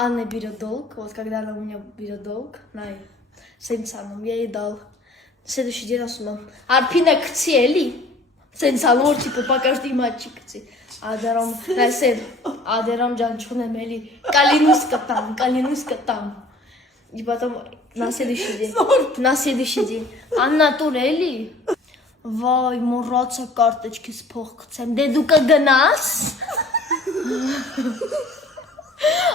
Анна берет долг, вот когда она у меня берет долг, с инсаном, я ей дал. Следующий день асумам, Арпина кцели, с инсаном, типа, по каждой матче кцели. Адаром, насед, Адаром Джанчунемели, Калинуска там. И потом на следующий день, Анна Турели, вай, мураться карточки с похкцем, дедука гнас.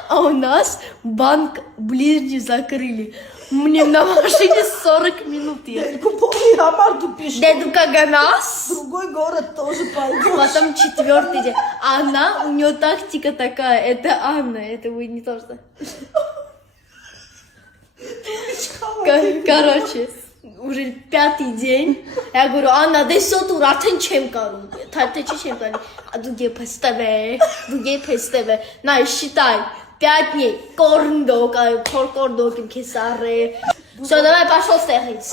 А у нас банк ближний закрыли. Мне на машине 40 минут ехать. Дедука Ганас. Другой город тоже пойдешь. Потом 4-й день. Она, у нее тактика такая. Это Анна, это вы не то что. Короче, уже 5-й день. Я говорю, Анна, дай соту ратен чем кару. Тартечи чем кару. А дуге пестеве. На, считай. 5 дней. Корндок, корндок, кисаре. Все, давай пошел стехить.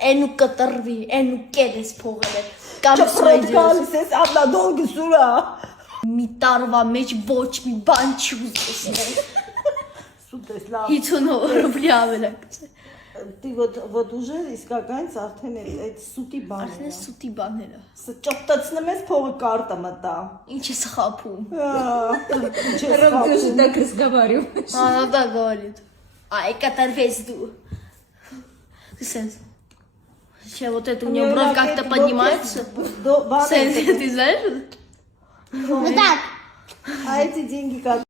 Эну катарви, эну кедес погеле. Չպրոտկալիս ես, Աննա դոլգը սուրա։ Մի տարվա մեջ ոչ մի բան չուզես։ Սուտ ես լավ։ 50 ռուբլի ավել է։ Դի ոտ ուժեր իսկականից արդեն այդ սուտի բանն Արդեն սուտի բաները։ Ճոպտացնում ես փողը կարտը մտա։ Ինչ ես խափում։ Ռոբ Ты так разговариваешь. Она так говорит. Ай, катарвесь ду. Сенс. Сейчас вот это у нее бровь как-то поднимается. Сенс, ты знаешь? А эти деньги как?